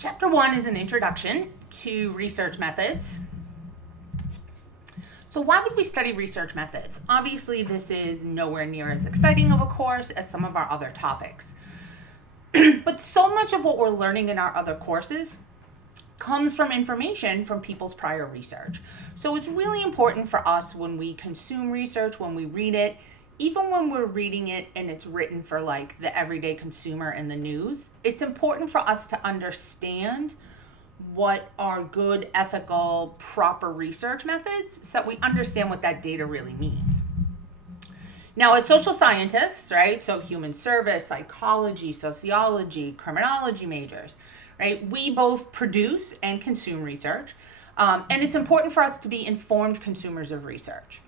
Chapter 1 is an introduction to research methods. So why would we study research methods? Obviously, this is nowhere near as exciting of a course as some of our other topics. But so much of what we're learning in our other courses comes from information from people's prior research. So it's really important for us when we consume research, when we read it, even when we're reading it and it's written for like the everyday consumer in the news, it's important for us to understand what are good, ethical, proper research methods so that we understand what that data really means. Now, as social scientists, right, so human service, psychology, sociology, criminology majors, right, we both produce and consume research, and it's important for us to be informed consumers of research.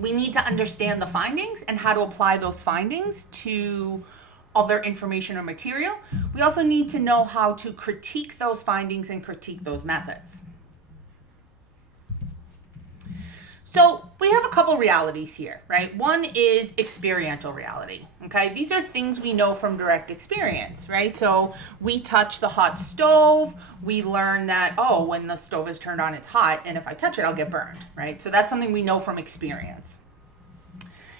We need to understand the findings and how to apply those findings to other information or material. We also need to know how to critique those findings and critique those methods. So we have a couple realities here, right? One is experiential reality, okay? These are things we know from direct experience, right? So we touch the hot stove, we learn that, oh, when the stove is turned on, it's hot, and if I touch it, I'll get burned, right? So that's something we know from experience.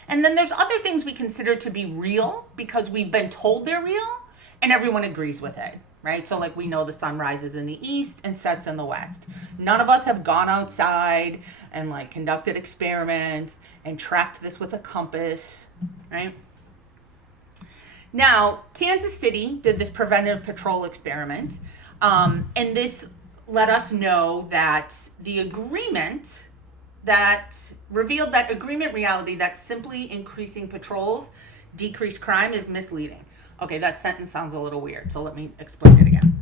And then there's other things we consider to be real because we've been told they're real and everyone agrees with it, right? So like we know the sun rises in the east and sets in the west. None of us have gone outside and like conducted experiments and tracked this with a compass, right? Now, Kansas City did this preventive patrol experiment, and this let us know that the agreement that revealed that agreement reality that simply increasing patrols decrease crime is misleading. Okay, that sentence sounds a little weird, so let me explain it again.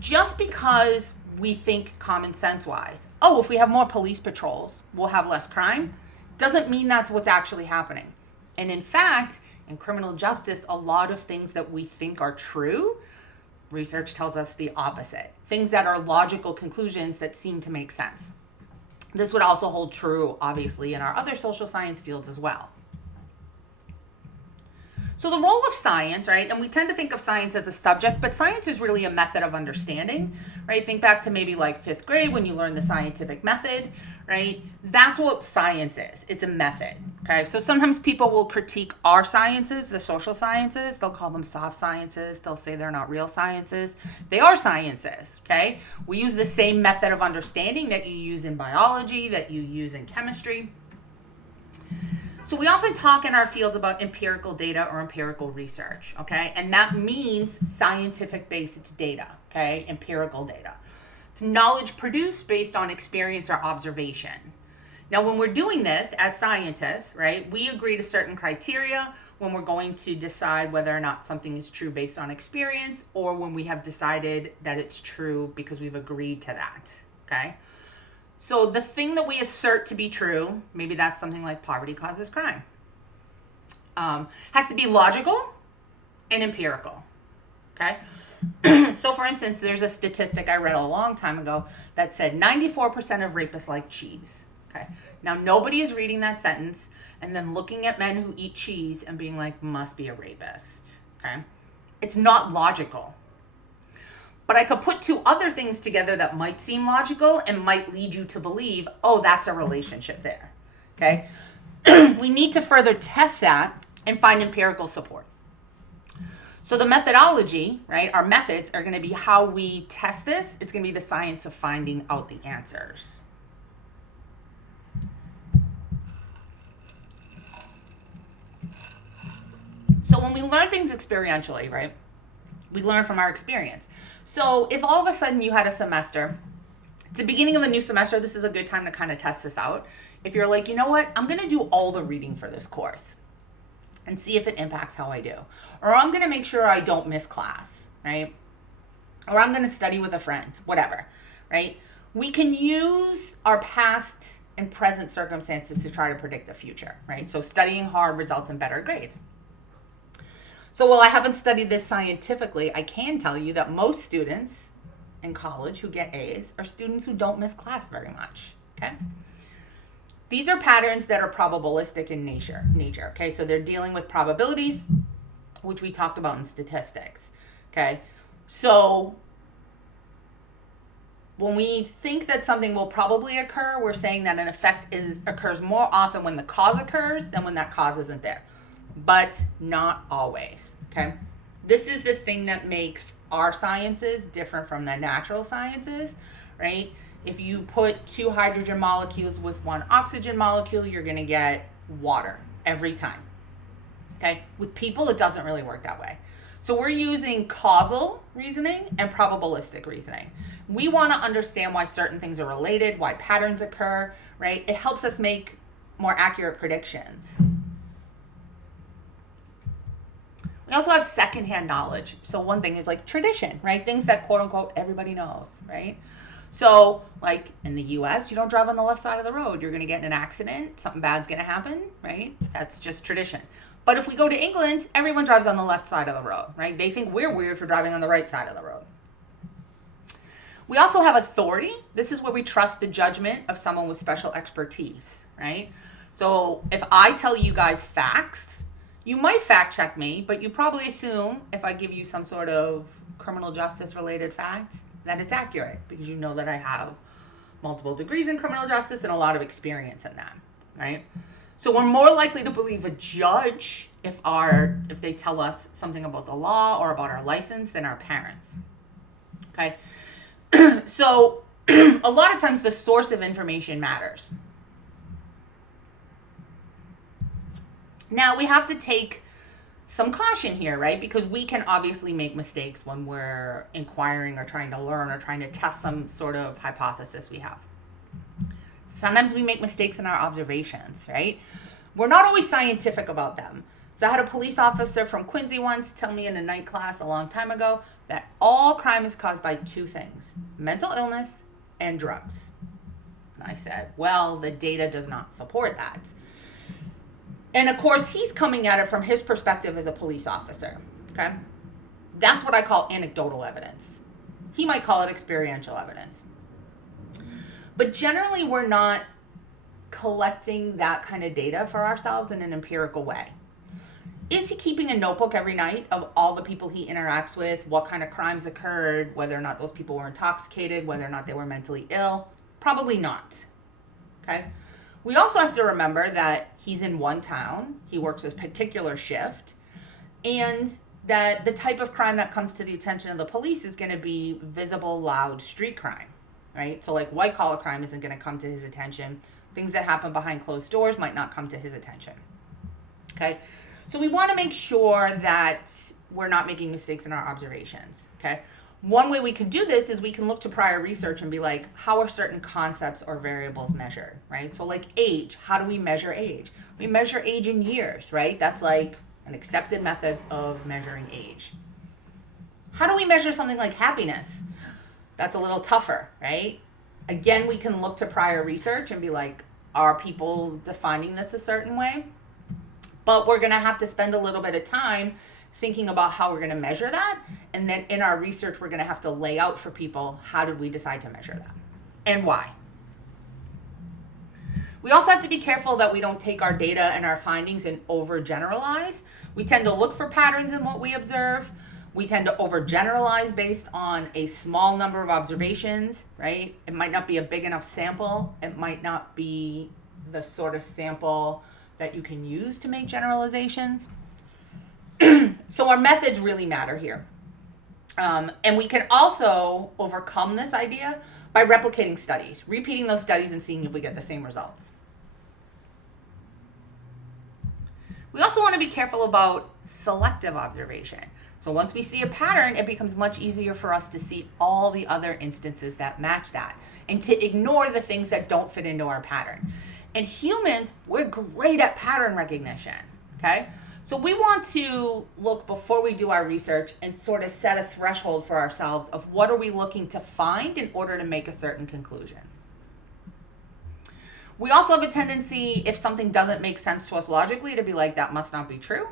Just because we think common sense wise, oh, if we have more police patrols, we'll have less crime, doesn't mean that's what's actually happening. And in fact, in criminal justice, a lot of things that we think are true, research tells us the opposite. Things that are logical conclusions that seem to make sense. This would also hold true, obviously, in our other social science fields as well. So the role of science, right, and we tend to think of science as a subject, but science is really a method of understanding, right? Think back to maybe like 5th grade when you learned the scientific method, right? That's what science is. It's a method, okay? So sometimes people will critique our sciences, the social sciences. They'll call them soft sciences. They'll say they're not real sciences. They are sciences, okay? We use the same method of understanding that you use in biology, that you use in chemistry. So we often talk in our fields about empirical data or empirical research, okay? And that means scientific-based data, okay? Empirical data. It's knowledge produced based on experience or observation. Now, when we're doing this as scientists, right, we agree to certain criteria when we're going to decide whether or not something is true based on experience or when we have decided that it's true because we've agreed to that, okay? So the thing that we assert to be true, maybe that's something like poverty causes crime, has to be logical and empirical, okay? So for instance, there's a statistic I read a long time ago that said 94% of rapists like cheese, okay? Now nobody is reading that sentence and then looking at men who eat cheese and being like, must be a rapist, okay? It's not logical. But I could put two other things together that might seem logical and might lead you to believe, oh, that's a relationship there, okay? We need to further test that and find empirical support. So the methodology, right, our methods are going to be how we test this. It's going to be the science of finding out the answers. So when we learn things experientially, right, we learn from our experience. So if all of a sudden you had a semester, it's the beginning of a new semester, this is a good time to kind of test this out. If you're like, you know what, I'm going to do all the reading for this course and see if it impacts how I do. Or I'm going to make sure I don't miss class, right? Or I'm going to study with a friend, whatever, right? We can use our past and present circumstances to try to predict the future, right? So studying hard results in better grades. So while I haven't studied this scientifically, I can tell you that most students in college who get A's are students who don't miss class very much, okay? These are patterns that are probabilistic in nature, okay? So they're dealing with probabilities, which we talked about in statistics, okay? So When we think that something will probably occur, we're saying that an effect occurs more often when the cause occurs than when that cause isn't there. But not always, okay? This is the thing that makes our sciences different from the natural sciences, right? If you put 2 hydrogen molecules with 1 oxygen molecule, you're going to get water every time, okay? With people, it doesn't really work that way. So we're using causal reasoning and probabilistic reasoning. We want to understand why certain things are related, why patterns occur, right? It helps us make more accurate predictions. We also have secondhand knowledge. So one thing is like tradition, right? Things that quote unquote everybody knows, right? So like in the US, you don't drive on the left side of the road. You're going to get in an accident. Something bad's going to happen, right? That's just tradition. But if we go to England, everyone drives on the left side of the road, right? They think we're weird for driving on the right side of the road. We also have authority. This is where we trust the judgment of someone with special expertise, right? So if I tell you guys facts, you might fact check me, but you probably assume if I give you some sort of criminal justice related fact that it's accurate because you know that I have multiple degrees in criminal justice and a lot of experience in that, right? So we're more likely to believe a judge if they tell us something about the law or about our license than our parents, okay? So a lot of times the source of information matters. Now we have to take some caution here, right? Because we can obviously make mistakes when we're inquiring or trying to learn or trying to test some sort of hypothesis we have. Sometimes we make mistakes in our observations, right? We're not always scientific about them. So I had a police officer from Quincy once tell me in a night class a long time ago that all crime is caused by 2 things, mental illness and drugs. And I said, well, the data does not support that. And of course, he's coming at it from his perspective as a police officer, okay? That's what I call anecdotal evidence. He might call it experiential evidence. But generally, we're not collecting that kind of data for ourselves in an empirical way. Is he keeping a notebook every night of all the people he interacts with, what kind of crimes occurred, whether or not those people were intoxicated, whether or not they were mentally ill? Probably not, okay? We also have to remember that he's in one town, he works a particular shift, and that the type of crime that comes to the attention of the police is going to be visible, loud street crime, right? So like white collar crime isn't going to come to his attention. Things that happen behind closed doors might not come to his attention, okay? So we want to make sure that we're not making mistakes in our observations, okay? One way we can do this is we can look to prior research and be like, how are certain concepts or variables measured, right? So like age, how do we measure age? We measure age in years, right? That's like an accepted method of measuring age. How do we measure something like happiness? That's a little tougher, right? Again, we can look to prior research and be like, are people defining this a certain way? But we're going to have to spend a little bit of time thinking about how we're going to measure that. And then in our research, we're going to have to lay out for people, how did we decide to measure that and why? We also have to be careful that we don't take our data and our findings and overgeneralize. We tend to look for patterns in what we observe. We tend to overgeneralize based on a small number of observations, right? It might not be a big enough sample. It might not be the sort of sample that you can use to make generalizations. So our methods really matter here. And we can also overcome this idea by replicating studies, repeating those studies and seeing if we get the same results. We also want to be careful about selective observation. So once we see a pattern, it becomes much easier for us to see all the other instances that match that and to ignore the things that don't fit into our pattern. And humans, we're great at pattern recognition, okay? So we want to look before we do our research and sort of set a threshold for ourselves of what are we looking to find in order to make a certain conclusion. We also have a tendency, if something doesn't make sense to us logically, to be like, that must not be true.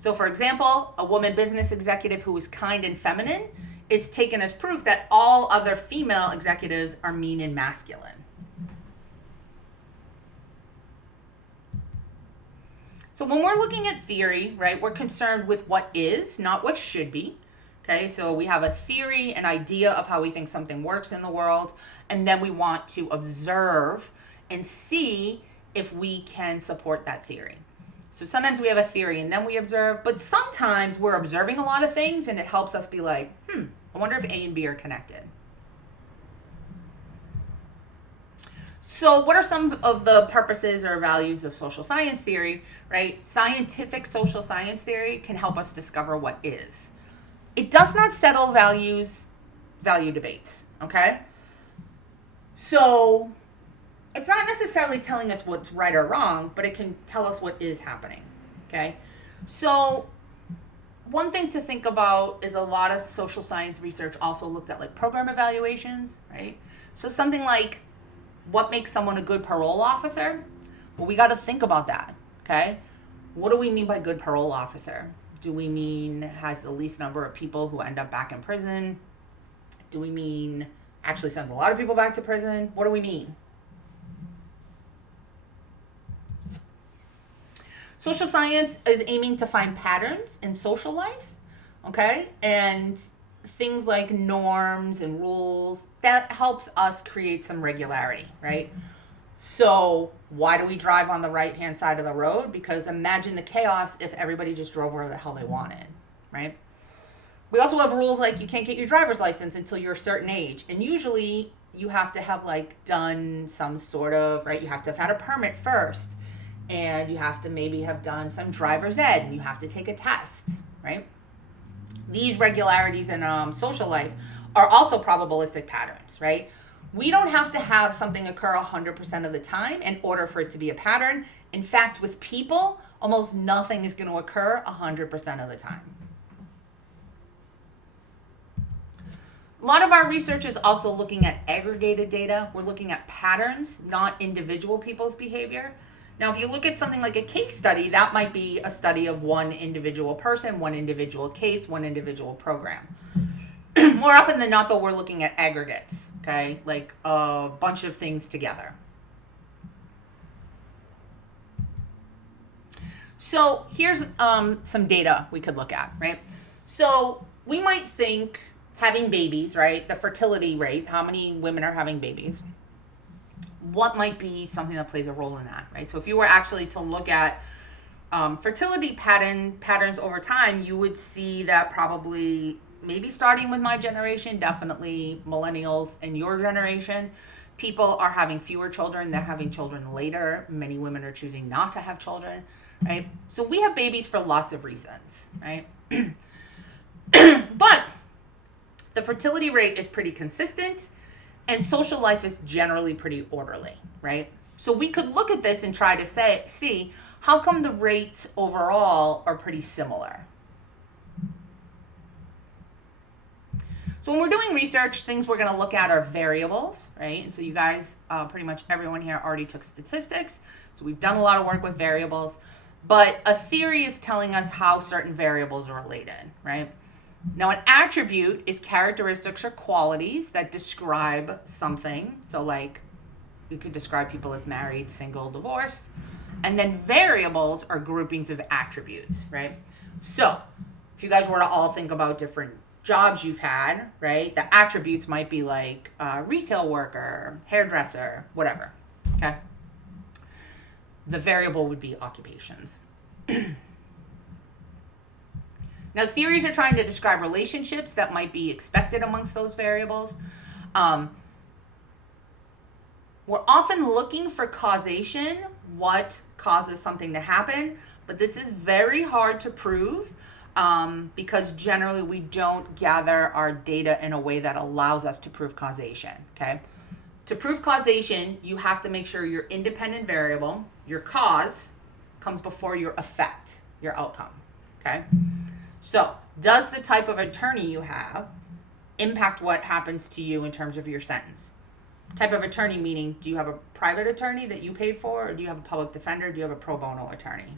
So for example, a woman business executive who is kind and feminine is taken as proof that all other female executives are mean and masculine. So when we're looking at theory, right, we're concerned with what is, not what should be, Okay, so we have a theory, an idea of how we think something works in the world, and then we want to observe and see if we can support that theory. So sometimes we have a theory and then we observe, but sometimes we're observing a lot of things and it helps us be like, I wonder if A and B are connected. So what are some of the purposes or values of social science theory, right? Scientific social science theory can help us discover what is. It does not settle value debates, okay? So it's not necessarily telling us what's right or wrong, but it can tell us what is happening, okay? So one thing to think about is a lot of social science research also looks at like program evaluations, right? So something like, what makes someone a good parole officer? Well, we got to think about that, okay? What do we mean by good parole officer? Do we mean has the least number of people who end up back in prison? Do we mean actually sends a lot of people back to prison? What do we mean? Social science is aiming to find patterns in social life, okay? And things like norms and rules, that helps us create some regularity, right? So why do we drive on the right-hand side of the road? Because imagine the chaos if everybody just drove where the hell they wanted, right? We also have rules like you can't get your driver's license until you're a certain age. And usually you have to have like done some sort of, right? You have to have had a permit first. And you have to maybe have done some driver's ed and you have to take a test, right? These regularities in social life are also probabilistic patterns, right? We don't have to have something occur 100% of the time in order for it to be a pattern. In fact, with people, almost nothing is going to occur 100% of the time. A lot of our research is also looking at aggregated data. We're looking at patterns, not individual people's behavior. Now, if you look at something like a case study, that might be a study of one individual person, one individual case, one individual program. More often than not, though, we're looking at aggregates, okay? Like a bunch of things together. So here's some data we could look at, right? So we might think having babies, right? The fertility rate, how many women are having babies? What might be something that plays a role in that, right? So if you were actually to look at fertility patterns over time, you would see that probably maybe starting with my generation, definitely millennials and your generation, people are having fewer children. They're having children later. Many women are choosing not to have children, right? So we have babies for lots of reasons, right? But the fertility rate is pretty consistent. And social life is generally pretty orderly, right? So we could look at this and try to see how come the rates overall are pretty similar. So when we're doing research, things we're going to look at are variables, right? And so you guys, pretty much everyone here already took statistics. So we've done a lot of work with variables. But a theory is telling us how certain variables are related, right? Now, an attribute is characteristics or qualities that describe something. So like you could describe people as married, single, divorced. And then variables are groupings of attributes, right? So if you guys were to all think about different jobs you've had, right? The attributes might be like retail worker, hairdresser, whatever, okay? The variable would be occupations. Now, theories are trying to describe relationships that might be expected amongst those variables. We're often looking for causation, what causes something to happen, but this is very hard to prove because generally we don't gather our data in a way that allows us to prove causation, okay? To prove causation, you have to make sure your independent variable, your cause, comes before your effect, your outcome, okay? So, does the type of attorney you have impact what happens to you in terms of your sentence? Type of attorney meaning, do you have a private attorney that you paid for, or do you have a public defender, do you have a pro bono attorney?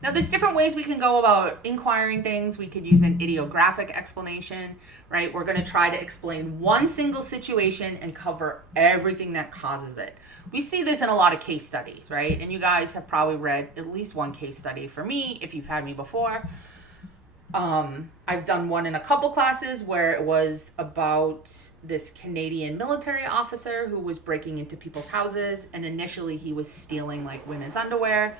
Now, there's different ways we can go about inquiring things. We could use an idiographic explanation, right? We're going to try to explain one single situation and cover everything that causes it. We see this in a lot of case studies, right? And you guys have probably read at least one case study for me if you've had me before. I've done one in a couple classes where it was about this Canadian military officer who was breaking into people's houses, and initially he was stealing like women's underwear,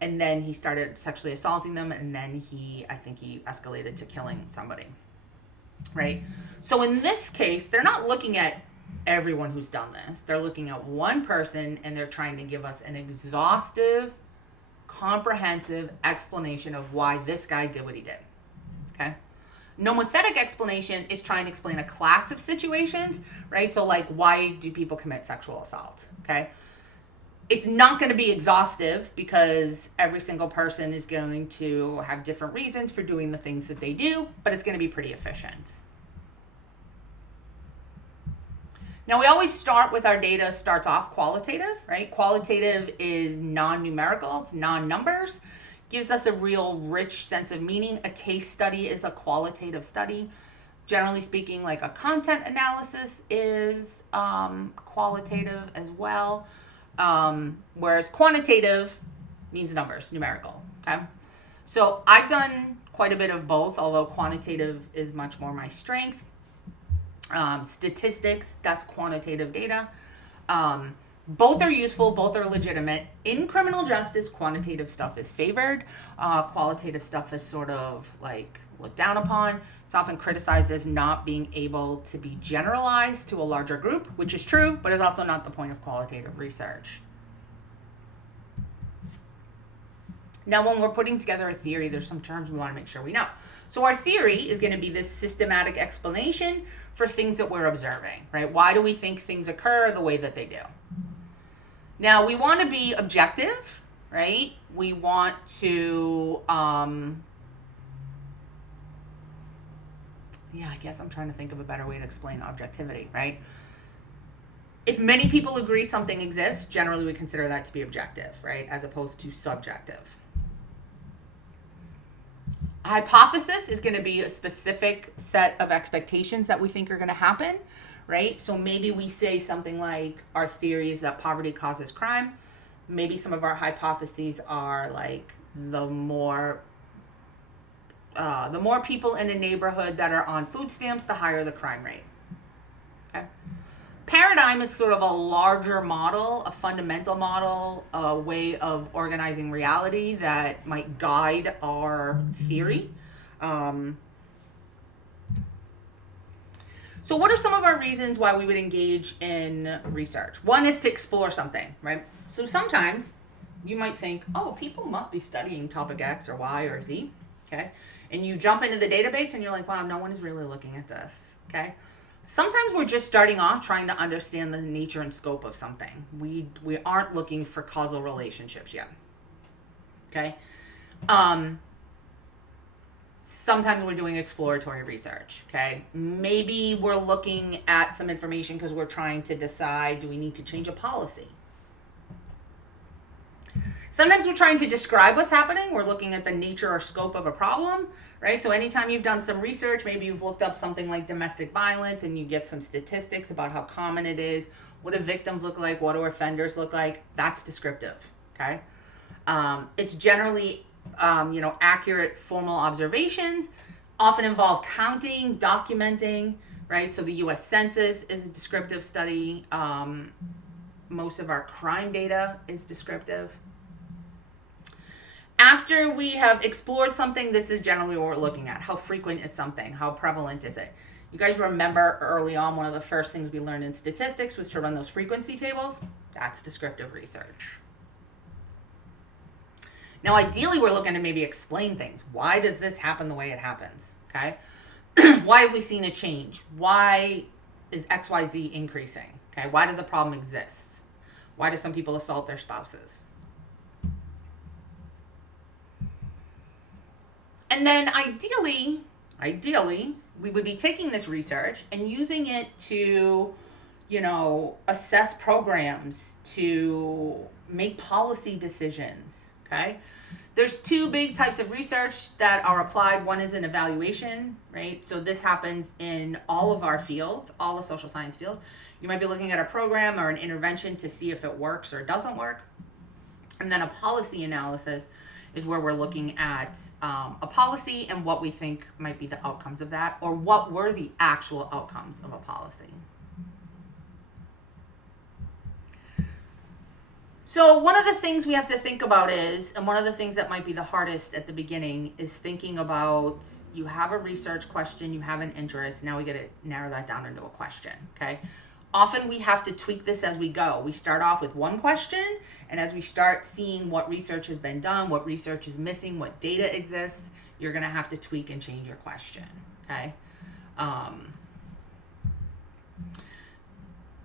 and then he started sexually assaulting them, and then I think he escalated to killing somebody, right? So in this case, they're not looking at everyone who's done this. They're looking at one person, and they're trying to give us an exhaustive, comprehensive explanation of why this guy did what he did. Okay. Nomothetic explanation is trying to explain a class of situations, right? So like, why do people commit sexual assault? Okay. It's not going to be exhaustive because every single person is going to have different reasons for doing the things that they do, but it's going to be pretty efficient. Now, we always start with our data starts off qualitative, right? Qualitative is non-numerical, it's non-numbers. Gives us a real rich sense of meaning. A case study is a qualitative study. Generally speaking, like a content analysis is qualitative as well. Whereas quantitative means numbers, numerical, okay? So I've done quite a bit of both, although quantitative is much more my strength. Statistics, that's quantitative data. Both are useful, both are legitimate. In criminal justice, quantitative stuff is favored. Qualitative stuff is sort of like looked down upon. It's often criticized as not being able to be generalized to a larger group, which is true, but is also not the point of qualitative research. Now, when we're putting together a theory, there's some terms we want to make sure we know. So our theory is going to be this systematic explanation for things that we're observing, right? Why do we think things occur the way that they do? Now, we want to be objective, right? We want to, I guess I'm trying to think of a better way to explain objectivity, right? If many people agree something exists, generally we consider that to be objective, right? As opposed to subjective. A hypothesis is going to be a specific set of expectations that we think are going to happen, right? So maybe we say something like our theory is that poverty causes crime. Maybe some of our hypotheses are like the more people in a neighborhood that are on food stamps, the higher the crime rate. Okay. Paradigm is sort of a larger model, a fundamental model, a way of organizing reality that might guide our theory. So what are some of our reasons why we would engage in research? One is to explore something, right? So sometimes you might think, oh, people must be studying topic X or Y or Z, okay? And you jump into the database and you're like, wow, no one is really looking at this, okay? Sometimes we're just starting off trying to understand the nature and scope of something. We aren't looking for causal relationships yet, okay? Sometimes we're doing exploratory research, okay? Maybe we're looking at some information because we're trying to decide, do we need to change a policy? Sometimes we're trying to describe what's happening. We're looking at the nature or scope of a problem, right? So anytime you've done some research, maybe you've looked up something like domestic violence and you get some statistics about how common it is, what do victims look like, what do offenders look like, that's descriptive, okay? It's generally accurate formal observations, often involve counting, documenting, right? So the US Census is a descriptive study. Most of our crime data is descriptive. After we have explored something, this is generally what we're looking at. How frequent is something? How prevalent is it? You guys remember early on, one of the first things we learned in statistics was to run those frequency tables. That's descriptive research. Now, ideally, we're looking to maybe explain things. Why does this happen the way it happens, okay? Why have we seen a change? Why is XYZ increasing, okay? Why does a problem exist? Why do some people assault their spouses? And then ideally, we would be taking this research and using it to, assess programs, to make policy decisions, okay? There's two big types of research that are applied. One is an evaluation, right? So this happens in all of our fields, all the social science fields. You might be looking at a program or an intervention to see if it works or doesn't work. And then a policy analysis is where we're looking at a policy and what we think might be the outcomes of that, or what were the actual outcomes of a policy. So one of the things we have to think about is, and one of the things that might be the hardest at the beginning, is thinking about, you have a research question, you have an interest, now we get to narrow that down into a question, okay? Often we have to tweak this as we go. We start off with one question, and as we start seeing what research has been done, what research is missing, what data exists, you're gonna have to tweak and change your question, okay?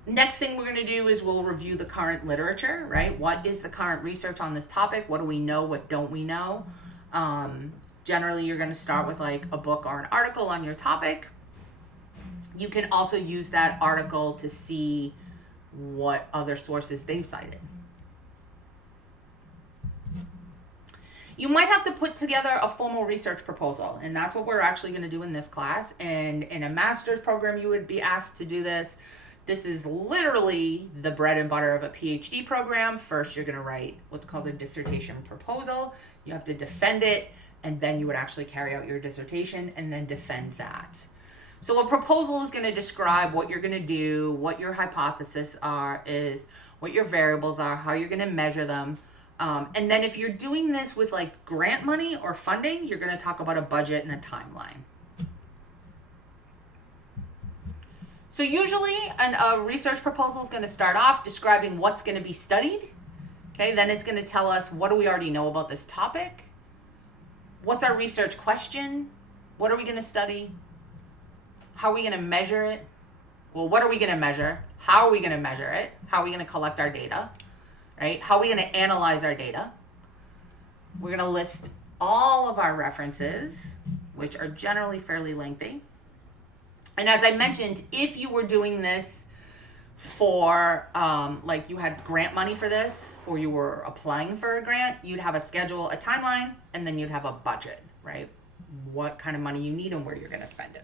Next thing we're going to do is we'll review the current literature, right? What is the current research on this topic? What do we know? What don't we know? Generally, you're going to start with like a book or an article on your topic. You can also use that article to see what other sources they've cited. You might have to put together a formal research proposal, and that's what we're actually going to do in this class. And in a master's program, you would be asked to do this. This is literally the bread and butter of a PhD program. First, you're going to write what's called a dissertation proposal. You have to defend it, and then you would actually carry out your dissertation and then defend that. So a proposal is going to describe what you're going to do, what your hypothesis is, what your variables are, how you're going to measure them. And then if you're doing this with like grant money or funding, you're going to talk about a budget and a timeline. So usually a research proposal is going to start off describing what's going to be studied. Okay, then it's going to tell us what do we already know about this topic? What's our research question? What are we going to study? How are we going to measure it? Well, what are we going to measure? How are we going to measure it? How are we going to collect our data? Right? How are we going to analyze our data? We're going to list all of our references, which are generally fairly lengthy. And as I mentioned, if you were doing this for, like you had grant money for this, or you were applying for a grant, you'd have a schedule, a timeline, and then you'd have a budget, right? What kind of money you need and where you're going to spend it.